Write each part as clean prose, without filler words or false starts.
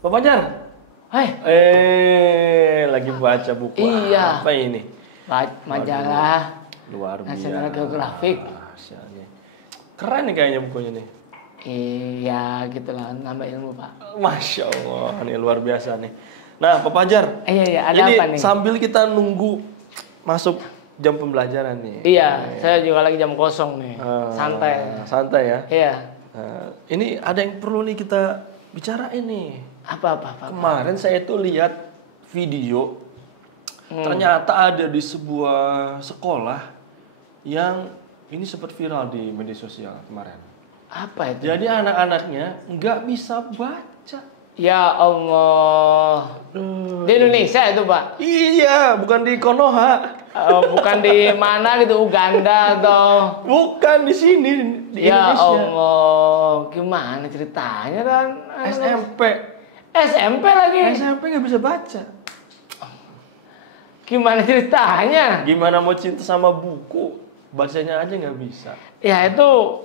Pak Fajar. Hai. Lagi baca buku Iya. apa ini? Majalah Luar biasa. National Geographic. Sialnya. Keren nih kayaknya bukunya nih. Iya, gitulah nambah ilmu, Pak. Masya Allah, ini luar biasa nih. Nah, Pak Fajar. Iya, ada ini apa nih? Sambil kita nunggu masuk jam pembelajaran nih. Iya, saya juga lagi jam kosong nih. Santai. Santai ya. Iya. Ini ada yang perlu nih kita bicarain nih. Apa? Kemarin saya tuh lihat video. Ternyata ada di sebuah sekolah yang ini sempat viral di media sosial kemarin. Apa itu? Jadi anak-anaknya nggak bisa baca. Ya Allah. Di Indonesia itu, Pak? Iya, bukan di Konoha. Bukan di mana gitu, Uganda atau? Bukan di sini, di Ya Indonesia. Allah, gimana ceritanya kan? SMP. SMP lagi? SMP nggak bisa baca. Gimana ceritanya? Gimana mau cinta sama buku, bacanya aja nggak bisa. Ya itu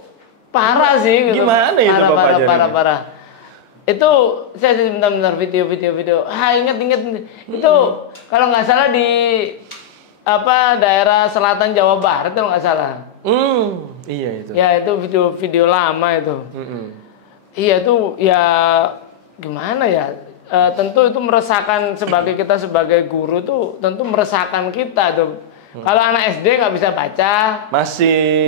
parah sih gitu. Gimana itu Bapak Fajar ini? Parah. Itu saya bentar video. Ingat. Itu kalau nggak salah di daerah selatan Jawa Barat kalau nggak salah. Iya itu. Ya itu video lama itu. Iya itu ya gimana ya? Tentu itu meresahkan kita sebagai guru tuh tentu meresahkan kita tuh. Kalau anak SD nggak bisa baca, masih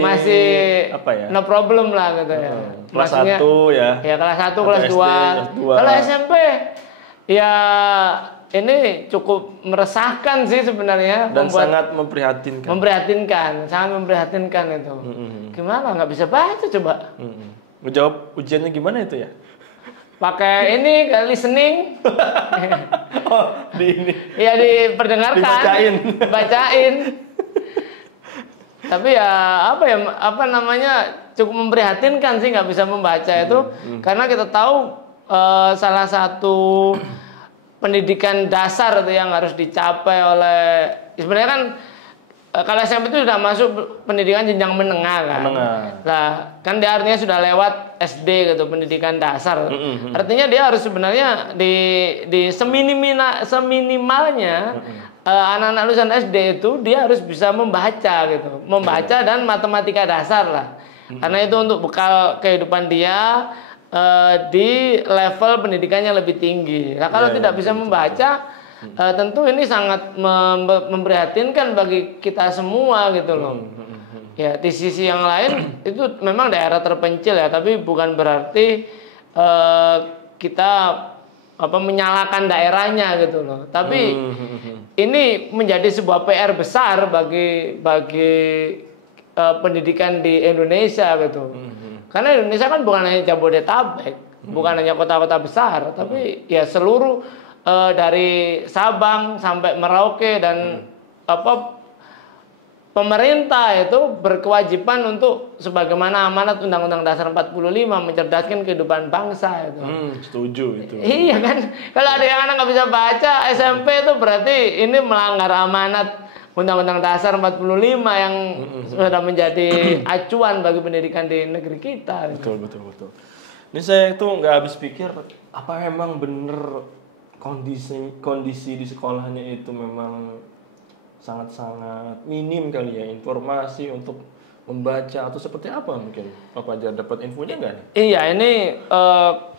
apa ya? No problem lah gitu ya. Kelas 1 ya. Ya kelas 1, kelas 2. Kalau SMP ya ini cukup meresahkan sih sebenarnya. Dan sangat memprihatinkan. Sangat memprihatinkan itu. Gimana nggak bisa baca coba? Menjawab ujiannya gimana itu ya? Pakai ini listening. Di ini. Iya diperdengarkan. Bacain. Tapi ya apa namanya cukup memprihatinkan sih nggak bisa membaca itu karena kita tahu salah satu pendidikan dasar itu yang harus dicapai oleh sebenarnya kan kalau SMP itu sudah masuk pendidikan jenjang menengah kan. Nah, kan dia artinya sudah lewat SD gitu, pendidikan dasar. Artinya dia harus sebenarnya di seminimalnya anak-anak lulusan SD itu dia harus bisa membaca gitu. Membaca dan matematika dasar lah. Karena itu untuk bekal kehidupan dia di level pendidikan yang lebih tinggi. Nah, kalau tidak bisa membaca tentu ini sangat memprihatinkan bagi kita semua gitu loh. Ya di sisi yang lain itu memang daerah terpencil ya, tapi bukan berarti kita menyalahkan daerahnya gitu loh. Tapi ini menjadi sebuah PR besar bagi pendidikan di Indonesia gitu. Karena Indonesia kan bukan hanya Jabodetabek, bukan hanya kota-kota besar, tapi ya seluruh dari Sabang sampai Merauke dan pemerintah itu berkewajiban untuk sebagaimana amanat Undang-Undang Dasar 45 mencerdaskan kehidupan bangsa itu. Setuju itu. Iya kan, kalau ada yang anak nggak bisa baca SMP itu berarti ini melanggar amanat Undang-Undang Dasar 45 yang sudah menjadi acuan bagi pendidikan di negeri kita. Betul. Ini saya tuh nggak habis pikir apa emang bener kondisi di sekolahnya itu memang sangat-sangat minim kali ya informasi untuk membaca atau seperti apa mungkin Pak Fajar dapat infonya nggak nih? Iya ini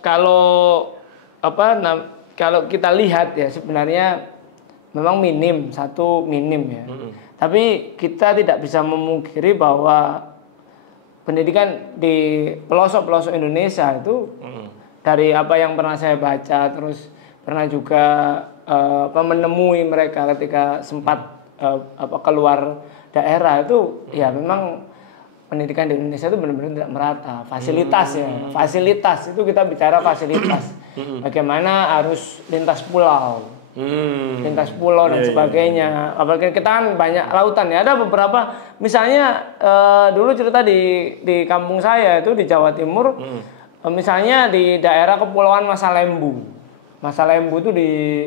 kalau kita lihat ya sebenarnya memang minim ya. Tapi kita tidak bisa memungkiri bahwa pendidikan di pelosok-pelosok Indonesia itu dari apa yang pernah saya baca terus pernah juga menemui mereka ketika sempat keluar daerah itu ya memang pendidikan di Indonesia itu benar-benar tidak merata. Fasilitas itu kita bicara fasilitas. Bagaimana harus lintas pulau dan sebagainya. Apalagi kita kan banyak lautan ya. Ada beberapa misalnya dulu cerita di kampung saya itu di Jawa Timur, misalnya di daerah Kepulauan Masalembu. Masalembu itu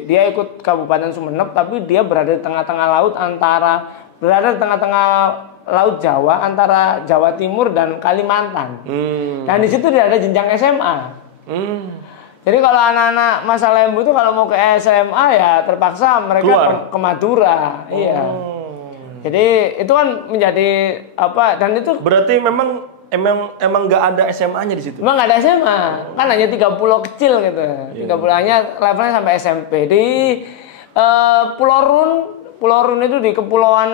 dia ikut Kabupaten Sumeneb tapi dia berada di tengah-tengah laut Jawa antara Jawa Timur dan Kalimantan. Dan di situ tidak ada jenjang SMA. Jadi kalau anak-anak masa Lembu itu kalau mau ke SMA ya terpaksa mereka ke Madura. Iya. Jadi itu kan menjadi apa, dan itu berarti emang nggak ada SMA-nya di situ. Memang nggak ada SMA. Kan hanya 3 pulau kecil gitu. 3 pulau hanya levelnya sampai SMP. Di Pulau Run itu di kepulauan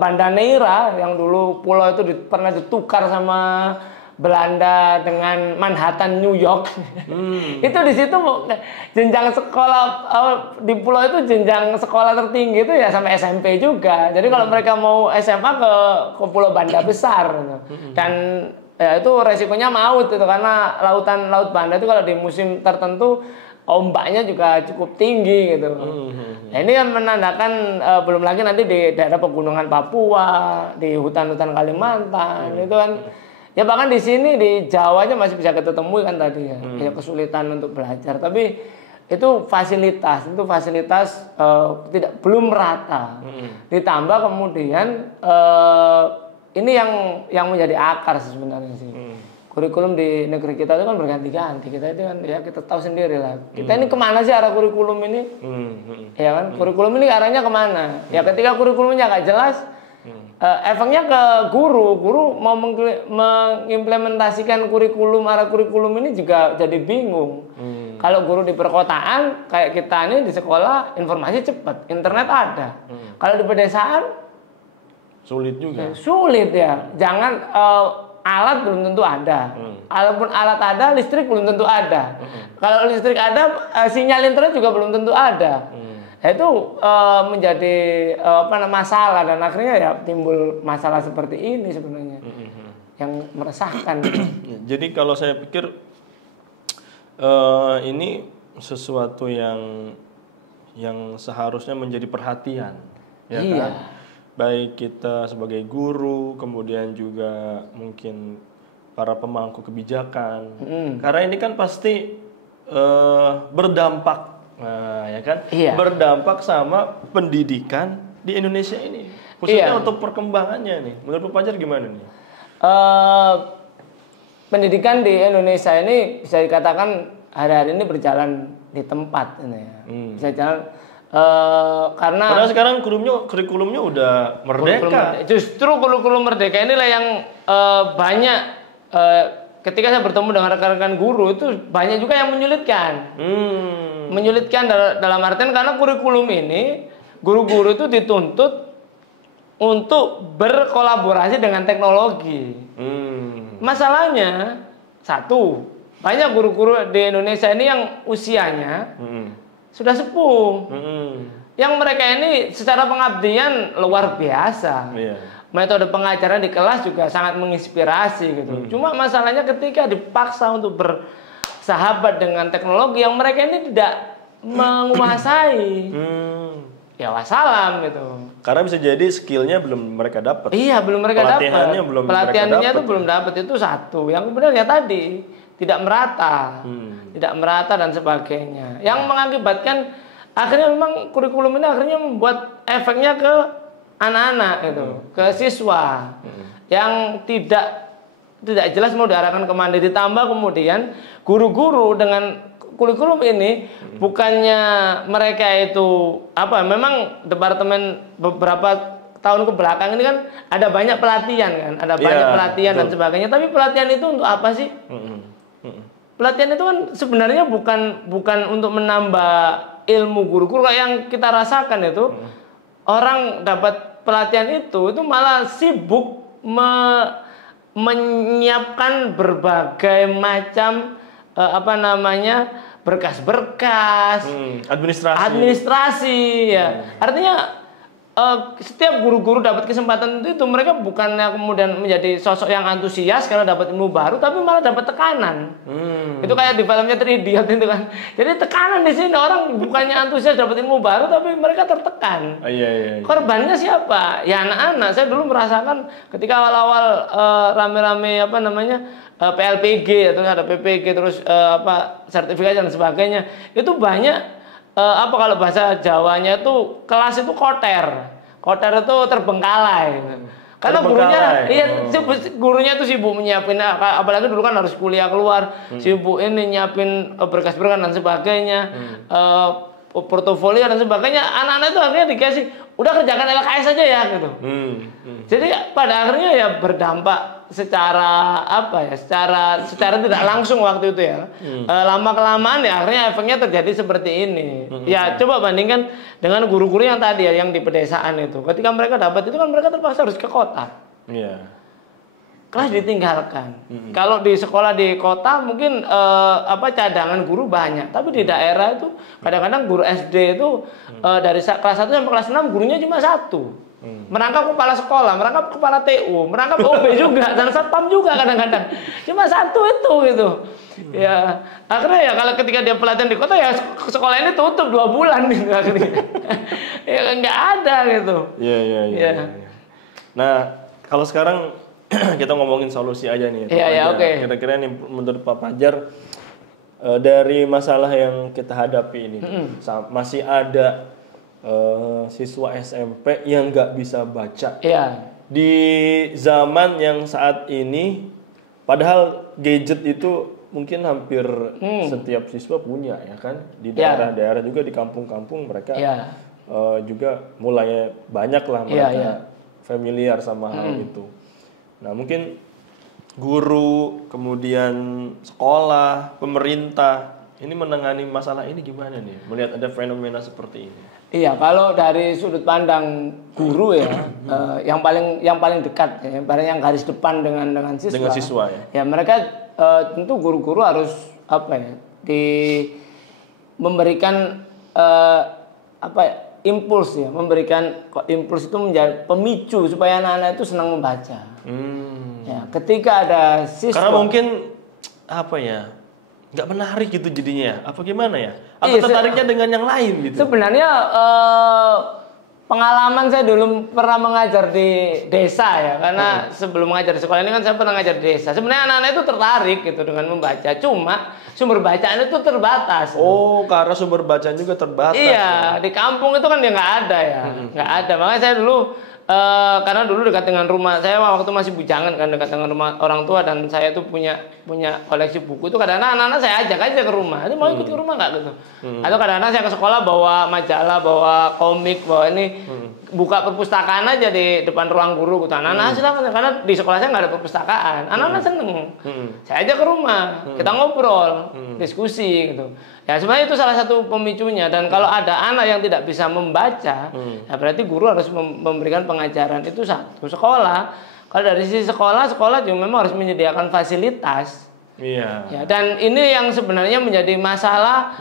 Banda Neira yang dulu pulau itu pernah ditukar sama Belanda dengan Manhattan, New York. Itu di situ jenjang sekolah di pulau itu jenjang sekolah tertinggi itu ya sampai SMP juga. Jadi kalau mereka mau SMA ke Pulau Banda besar dan ya itu resikonya maut itu karena laut Banda itu kalau di musim tertentu ombaknya juga cukup tinggi gitu. Nah, ini kan menandakan belum lagi nanti di daerah pegunungan Papua, di hutan-hutan Kalimantan itu kan. Ya bahkan di sini di Jawa aja masih bisa kita temui kan tadi ya. Ya kesulitan untuk belajar, tapi itu fasilitas belum merata. Ditambah kemudian ini yang menjadi akar sebenarnya sih. Kurikulum di negeri kita itu kan berganti-ganti. Kita itu kan ya kita tahu sendiri lah. Kita ini kemana sih arah kurikulum ini? Ya kan, kurikulum ini arahnya kemana? Ya ketika kurikulumnya nggak jelas, efeknya ke guru mau mengimplementasikan arah kurikulum ini juga jadi bingung. Kalau guru di perkotaan kayak kita ini di sekolah informasi cepat, internet ada. Kalau di pedesaan sulit juga. Sulit ya. Jangan alat belum tentu ada. Walaupun alat ada, listrik belum tentu ada. Kalau listrik ada, sinyal internet juga belum tentu ada. Itu menjadi masalah dan akhirnya ya timbul masalah seperti ini sebenarnya yang meresahkan. Jadi kalau saya pikir ini sesuatu yang seharusnya menjadi perhatian, ya kan? Baik kita sebagai guru, kemudian juga mungkin para pemangku kebijakan, karena ini kan pasti berdampak. Nah, ya kan? Berdampak sama pendidikan di Indonesia ini. Khususnya untuk perkembangannya nih. Menurut Pak Fajar gimana nih? Pendidikan di Indonesia ini bisa dikatakan hari-hari ini berjalan di tempat ini ya. Bisa jalan karena padahal sekarang kurikulumnya udah merdeka. Justru kurikulum merdeka inilah yang banyak ketika saya bertemu dengan rekan-rekan guru itu banyak juga yang menyulitkan. Menyulitkan dalam artian karena kurikulum ini guru-guru itu dituntut untuk berkolaborasi dengan teknologi. Masalahnya satu, banyak guru-guru di Indonesia ini yang usianya sudah sepuh. Yang mereka ini secara pengabdian luar biasa. Metode pengajaran di kelas juga sangat menginspirasi gitu. Cuma masalahnya ketika dipaksa untuk bersahabat dengan teknologi yang mereka ini tidak menguasai. Ya wassalam gitu. Karena bisa jadi skillnya belum mereka dapat. Iya, belum mereka dapat. Pelatihannya itu belum dapat, itu satu. Yang kemudian ya tadi tidak merata. Tidak merata dan sebagainya. Yang mengakibatkan akhirnya memang kurikulum ini akhirnya membuat efeknya ke anak-anak itu, ke siswa yang tidak jelas mau diarahkan kemana. Ditambah kemudian guru-guru dengan kurikulum ini bukannya mereka itu memang departemen beberapa tahun ke belakang ini kan ada banyak pelatihan kan, ada banyak pelatihan dan sebagainya. Tapi pelatihan itu untuk apa sih? Pelatihan itu kan sebenarnya bukan untuk menambah ilmu guru-guru kayak yang kita rasakan itu. Orang dapat pelatihan itu malah sibuk menyiapkan berbagai macam berkas-berkas, administrasi ya. Artinya setiap guru-guru dapat kesempatan itu mereka bukannya kemudian menjadi sosok yang antusias karena dapat ilmu baru, tapi malah dapat tekanan. Itu kayak di filmnya 3 Idiot itu kan. Jadi tekanan di sini, orang bukannya antusias dapat ilmu baru, tapi mereka tertekan. Iya. Korbannya siapa? Ya anak-anak. Saya dulu merasakan ketika awal-awal rame-rame PLPG, terus ada PPG, terus sertifikasi dan sebagainya. Itu banyak kalau bahasa Jawanya itu kelas itu koter. Koter itu terbengkalai. Karena gurunya tuh sibuk menyiapin, apalagi dulu kan harus kuliah keluar, sibuk ini nyiapin berkas-berkas dan sebagainya, portofolio dan sebagainya. Anak-anak itu akhirnya dikasih, udah kerjakan LKS aja ya gitu. Jadi pada akhirnya ya berdampak secara secara tidak langsung waktu itu ya. Lama kelamaan ya akhirnya efeknya terjadi seperti ini. Ya coba bandingkan dengan guru-guru yang tadi ya, yang di pedesaan itu. Ketika mereka dapat itu kan mereka terpaksa harus ke kota. Kelas ditinggalkan. Kalau di sekolah di kota mungkin cadangan guru banyak, tapi di daerah itu kadang-kadang guru SD itu dari kelas 1 sampai kelas 6 gurunya cuma 1. Merangkap kepala sekolah, merangkap kepala TU, merangkap OB juga, dan satpam juga kadang-kadang. Cuma 1 itu gitu. Ya, akhirnya ya kalau ketika dia pelatihan di kota ya sekolah ini tutup 2 bulan gitu akhirnya. Ya nggak ada gitu. Iya. Nah, kalau sekarang kita ngomongin solusi aja nih. Oke. Kira-kira nih menurut Pak Fajar, dari masalah yang kita hadapi ini, masih ada siswa SMP yang nggak bisa baca di zaman yang saat ini, padahal gadget itu mungkin hampir setiap siswa punya ya kan, di daerah-daerah juga, di kampung-kampung mereka juga mulai banyak lah mereka familiar sama hal itu. Nah mungkin guru, kemudian sekolah, pemerintah ini menangani masalah ini gimana nih, melihat ada fenomena seperti ini? Iya, kalau dari sudut pandang guru ya, yang paling dekat, yang garis depan dengan siswa. Dengan siswa ya. Ya mereka tentu guru-guru harus memberikan impuls ya, memberikan impuls itu menjadi pemicu supaya anak-anak itu senang membaca. Ya, ketika ada siswa. Karena mungkin nggak menarik gitu jadinya, apa gimana ya? Atau tertariknya dengan yang lain gitu? Sebenarnya pengalaman saya dulu pernah mengajar di desa ya, karena sebelum mengajar di sekolah ini kan saya pernah mengajar di desa. Sebenarnya anak-anak itu tertarik gitu dengan membaca, cuma sumber bacaan itu terbatas. Karena sumber bacaan juga terbatas. Iya, di kampung itu kan ya nggak ada ya, nggak ada. Makanya saya dulu karena dulu dekat dengan rumah saya, waktu masih bujangan kan, dekat dengan rumah orang tua, dan saya tuh punya koleksi buku itu. Kadang-kadang anak-anak saya ajak aja ke rumah, itu mau ikut ke rumah nggak gitu. Atau kadang-kadang saya ke sekolah bawa majalah, bawa komik, bawa ini, buka perpustakaan aja di depan ruang guru gitu. Anak-anak silakan, karena di sekolah saya nggak ada perpustakaan. Anak-anak seneng. Saya ajak ke rumah, kita ngobrol, diskusi gitu. Ya sebenarnya itu salah satu pemicunya. Dan kalau ada anak yang tidak bisa membaca, ya berarti guru harus memberikan pengajaran. Itu satu. Sekolah, kalau dari sisi sekolah juga memang harus menyediakan fasilitas. Iya. Ya, dan ini yang sebenarnya menjadi masalah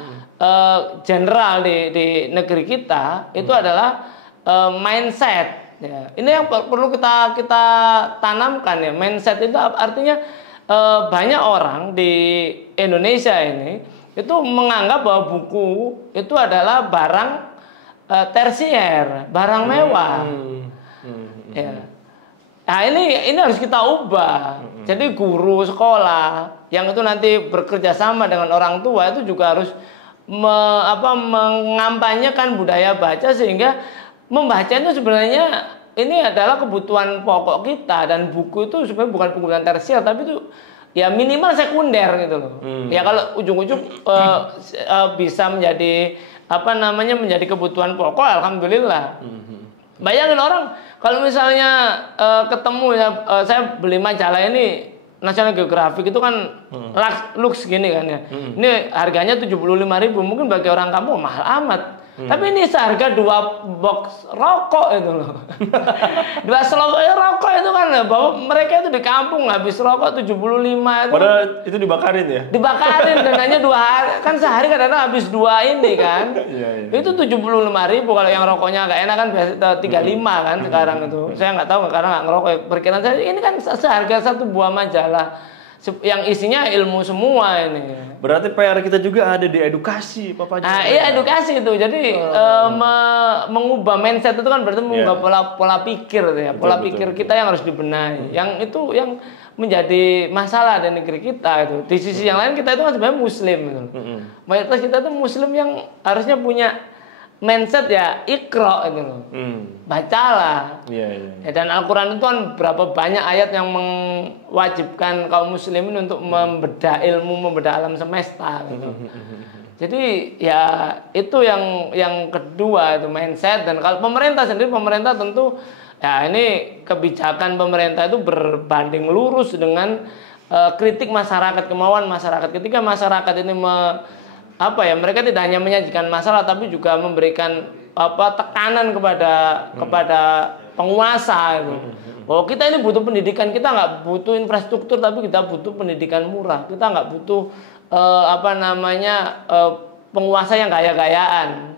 general di negeri kita, itu adalah mindset. Ya. Ini yang perlu kita tanamkan ya. Mindset itu artinya banyak orang di Indonesia ini itu menganggap bahwa buku itu adalah barang tersier, barang mewah. Ya. Nah ini harus kita ubah. Jadi guru sekolah yang itu nanti bekerja sama dengan orang tua itu juga harus mengampanyekan budaya baca, sehingga membaca itu sebenarnya ini adalah kebutuhan pokok kita, dan buku itu sebenarnya bukan kebutuhan tersier, tapi itu ya minimal sekunder gitu loh. Ya kalau ujung-ujung bisa menjadi menjadi kebutuhan pokok, alhamdulillah. Bayangin orang kalau misalnya ketemu ya, saya beli majalah ini National Geographic itu kan lux gini kan ya. Ini harganya 75.000, mungkin bagi orang kampung mahal amat. Tapi ini seharga 2 box rokok itu loh. 2 slop rokok itu kan, bahwa mereka itu di kampung habis rokok 75 itu. Padahal itu dibakarin ya? Dibakarin dan hanya 2 hari. Kan sehari kadang-kadang habis 2 ini kan. Iya. Itu 75.000, kalau yang rokoknya agak enak kan biasa 35 kan sekarang itu. Saya nggak tahu karena nggak ngerokok. Perkiraan saya ini kan seharga 1 buah majalah yang isinya ilmu semua ini. Berarti PR kita juga ada di edukasi, Pak Fajar. Nah, iya edukasi itu. Jadi mengubah mindset itu kan berarti mengubah pola pikir ya. Pola pikir kita yang harus dibenahi. Yang itu yang menjadi masalah di negeri kita itu. Di sisi yang lain kita itu kan sebenarnya muslim gitu. Mayoritas kita itu muslim yang harusnya punya mindset ya ikro itu loh. Bacalah. Ya, dan Al-Quran itu kan berapa banyak ayat yang mewajibkan kaum muslimin untuk membedah ilmu, membedah alam semesta gitu. Jadi ya itu yang kedua itu mindset. Dan kalau pemerintah sendiri, pemerintah tentu ya ini kebijakan pemerintah itu berbanding lurus dengan kritik masyarakat, kemauan masyarakat. Ketika masyarakat ini mereka tidak hanya menyajikan masalah tapi juga memberikan tekanan kepada penguasa gitu. Bahwa kita ini butuh pendidikan, kita nggak butuh infrastruktur tapi kita butuh pendidikan murah. Kita nggak butuh penguasa yang gaya-gayaan.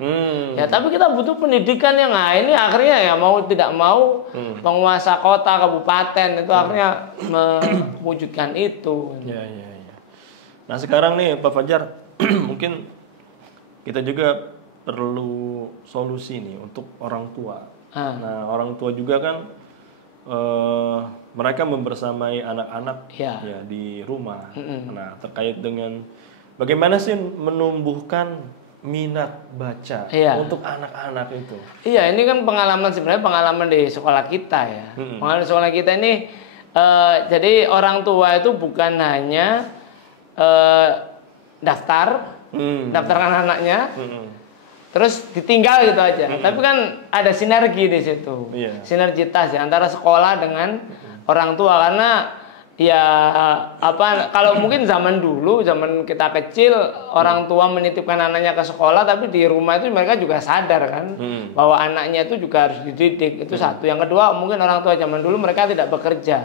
Ya, tapi kita butuh pendidikan yang ini akhirnya ya mau tidak mau penguasa kota, kabupaten itu akhirnya mewujudkan itu. Ya. Nah, sekarang nih Pak Fajar mungkin kita juga perlu solusi nih untuk orang tua. Nah, orang tua juga kan mereka membersamai anak-anak ya di rumah. Nah, terkait dengan bagaimana sih menumbuhkan minat baca untuk anak-anak itu? Iya, ini kan sebenarnya pengalaman di sekolah kita ya. Pengalaman di sekolah kita ini jadi orang tua itu bukan hanya daftarkan anaknya, terus ditinggal gitu aja. Tapi kan ada sinergi di situ, sinergitas ya antara sekolah dengan orang tua. Karena ya kalau mungkin zaman dulu, zaman kita kecil, orang tua menitipkan anaknya ke sekolah, tapi di rumah itu mereka juga sadar kan bahwa anaknya itu juga harus dididik. Itu satu. Yang kedua, mungkin orang tua zaman dulu mereka tidak bekerja.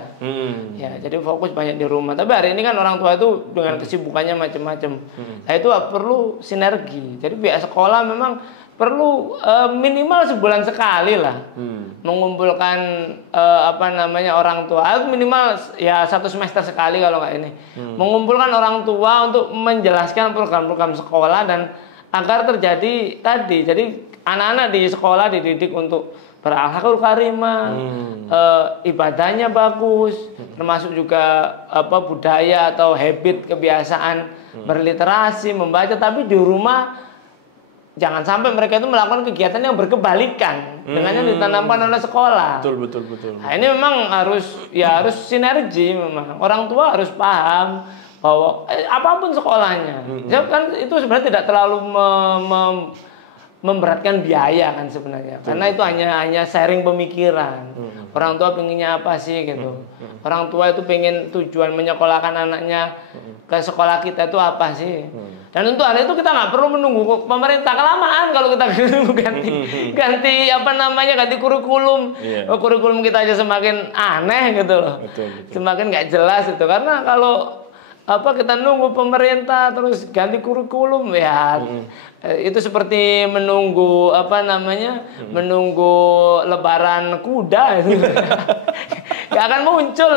Ya, jadi fokus banyak di rumah. Tapi hari ini kan orang tua itu dengan kesibukannya macam-macam. Nah, itu perlu sinergi. Jadi pihak sekolah memang perlu minimal sebulan sekali lah mengumpulkan orang tua, minimal ya 1 semester sekali kalau nggak ini, mengumpulkan orang tua untuk menjelaskan program-program sekolah dan agar terjadi tadi, jadi anak-anak di sekolah dididik untuk berakhlakul karimah, ibadahnya bagus, termasuk juga budaya atau habit kebiasaan berliterasi, membaca, tapi di rumah jangan sampai mereka itu melakukan kegiatan yang berkebalikan dengan yang ditanamkan oleh sekolah. Betul. Nah, ini memang harus sinergi memang. Orang tua harus paham bahwa apapun sekolahnya. Kan itu sebenarnya tidak terlalu memberatkan biaya kan sebenarnya. Karena itu hanya sharing pemikiran. Orang tua pengennya apa sih gitu. Orang tua itu pengen tujuan menyekolahkan anaknya ke sekolah kita itu apa sih. Dan untuk hal itu kita nggak perlu menunggu pemerintah, kelamaan kalau kita ganti kurikulum. Kurikulum kita aja semakin aneh gitu loh. Betul. Semakin nggak jelas itu. Karena kalau kita nunggu pemerintah terus ganti kurikulum ya itu seperti menunggu menunggu lebaran kuda itu. Nggak akan muncul.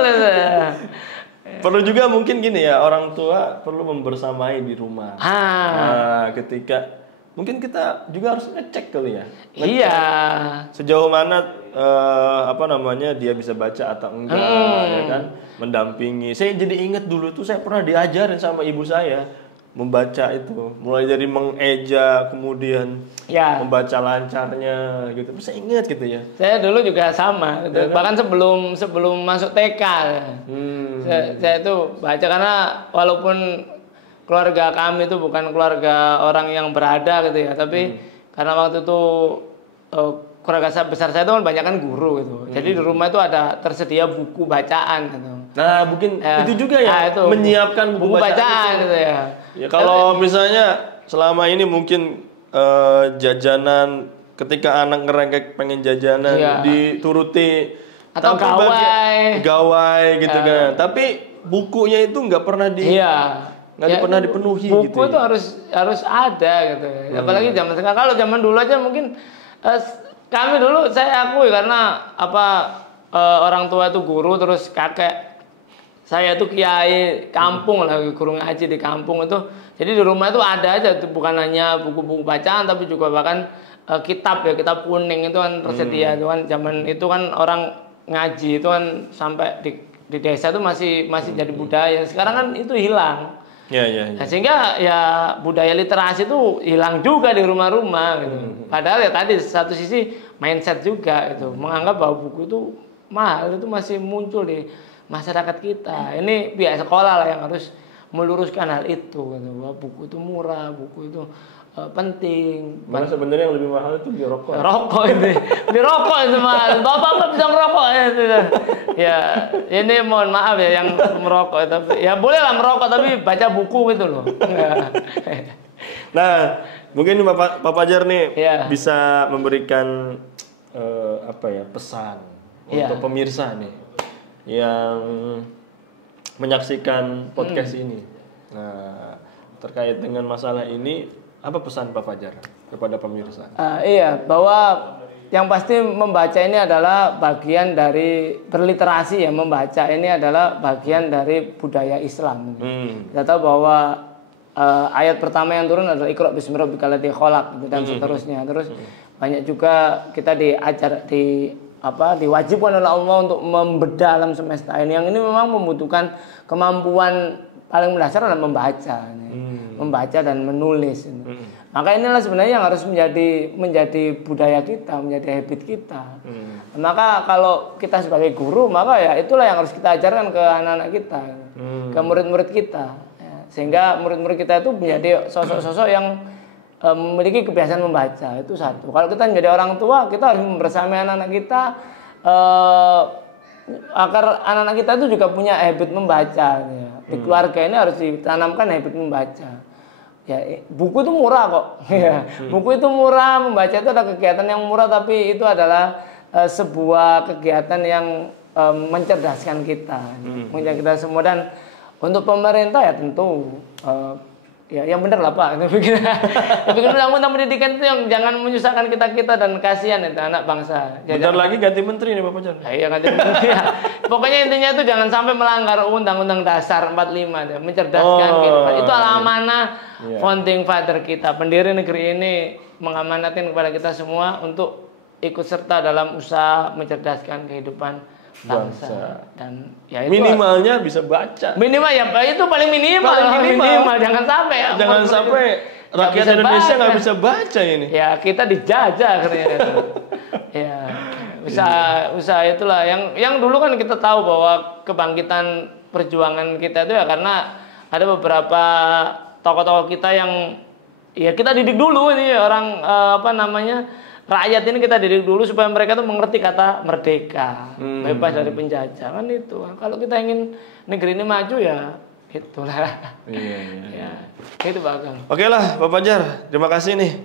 Perlu juga mungkin gini ya, orang tua perlu membersamai di rumah. Nah, ketika mungkin kita juga harus ngecek kali ya. Iya. Sejauh mana dia bisa baca atau enggak, ya kan? Mendampingi. Saya jadi ingat dulu tuh saya pernah diajarin sama ibu saya membaca itu, mulai dari mengeja, kemudian membaca lancarnya gitu. Saya ingat gitu ya. Saya dulu juga sama, gitu. Bahkan sebelum masuk TK, saya itu baca, karena walaupun keluarga kami itu bukan keluarga orang yang berada gitu ya, tapi karena waktu itu keluarga besar saya itu kan banyak kan guru gitu. Jadi di rumah itu ada tersedia buku bacaan gitu. Nah, mungkin itu juga ya, itu, menyiapkan buku bacaan gitu ya. Ya, kalau misalnya selama ini mungkin jajanan, ketika anak ngerengek pengen jajanan dituruti atau gawai gitu kan. Tapi bukunya itu nggak pernah pernah dipenuhi buku gitu. Buku itu harus ada gitu. Apalagi zaman sekarang. Kalau zaman dulu aja mungkin kami dulu, saya akui, karena orang tua itu guru, terus kakek saya itu kiai kampung lah, guru ngaji di kampung itu. Jadi di rumah itu ada aja, bukan hanya buku-buku bacaan, tapi juga bahkan kitab kitab kuning itu kan tersedia. Itu kan zaman itu kan orang ngaji itu kan sampai di desa itu masih jadi budaya. Sekarang kan itu hilang. Nah, sehingga ya budaya literasi itu hilang juga di rumah-rumah gitu. Padahal ya tadi satu sisi mindset juga itu menganggap bahwa buku itu mahal itu masih muncul di masyarakat kita. Ini pihak sekolah lah yang harus meluruskan hal itu gitu. Bahwa buku itu murah, buku itu penting. Malah sebenarnya yang lebih mahal itu beli rokok. Rokok ini, beli rokok itu mahal. Bapak nggak bisa ngerokok ya. Ini mohon maaf ya yang merokok tapi ya bolehlah merokok tapi baca buku gitu loh. Nah, mungkin Pak Fajar nih ya. bisa memberikan pesan untuk pemirsa nih yang menyaksikan podcast ini. Nah, terkait dengan masalah ini. Apa pesan Pak Fajar kepada pemirsa? Iya, bahwa yang pasti membaca ini adalah bagian dari berliterasi ya. Membaca ini adalah bagian dari budaya Islam. Kita tahu bahwa ayat pertama yang turun adalah Iqra bismi rabbikal ladzi khalaq dan seterusnya. Terus banyak juga kita diwajibkan oleh Allah untuk membedah alam semesta ini. Yang ini memang membutuhkan kemampuan paling mendasar adalah membaca dan menulis. Maka inilah sebenarnya yang harus menjadi budaya kita, menjadi habit kita. Maka kalau kita sebagai guru, maka ya itulah yang harus kita ajarkan ke anak-anak kita, ke murid-murid kita, ya. Sehingga murid-murid kita itu menjadi sosok-sosok yang memiliki kebiasaan membaca. Itu satu. Kalau kita menjadi orang tua, kita harus membersamai anak-anak kita agar anak-anak kita itu juga punya habit membaca. Ya. Di keluarga ini harus ditanamkan habit membaca. Ya, buku itu murah kok. Ya. Buku itu murah, membaca itu adalah kegiatan yang murah, tapi itu adalah sebuah kegiatan yang mencerdaskan kita, menjadi kita semua. Dan untuk pemerintah ya tentu yang benar lah Pak. Bikin undang-undang pendidikan itu yang jangan menyusahkan kita dan kasihan itu anak bangsa. Bentar lagi ganti menteri nih Pak Fajar. Iya ganti menteri. Ya. Pokoknya intinya itu jangan sampai melanggar Undang-Undang Dasar 45 ya. Mencerdaskan kehidupan. Itu amanah founding father kita, pendiri negeri ini mengamanatkan kepada kita semua untuk ikut serta dalam usaha mencerdaskan kehidupan bangsa. Dan ya itu minimalnya bisa baca. Minimal ya itu paling minimal. Jangan sampai ya. Jangan sampai rakyat Indonesia nggak bisa baca ini. Ya kita dijajah akhirnya itu. Ya usaha itulah yang dulu kan kita tahu bahwa kebangkitan perjuangan kita itu ya karena ada beberapa tokoh-tokoh kita yang ya kita didik dulu ini orang rakyat ini kita didik dulu supaya mereka tuh mengerti kata merdeka, bebas dari penjajah kan itu. Kalau kita ingin negeri ini maju ya itulah. Ya, itu Pak. Oke lah Pak Fajar, terima kasih nih.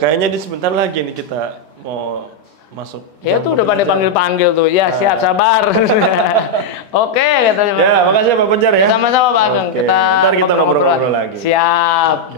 Kayaknya di sebentar lagi nih kita mau masuk. Ya tuh udah pada panggil tuh. Ya siap sabar. Oke kata. Ya, makasih Pak Fajar ya. Sama-sama Pak Ageng. Ntar kita ngobrol-ngobrol lagi. Siap.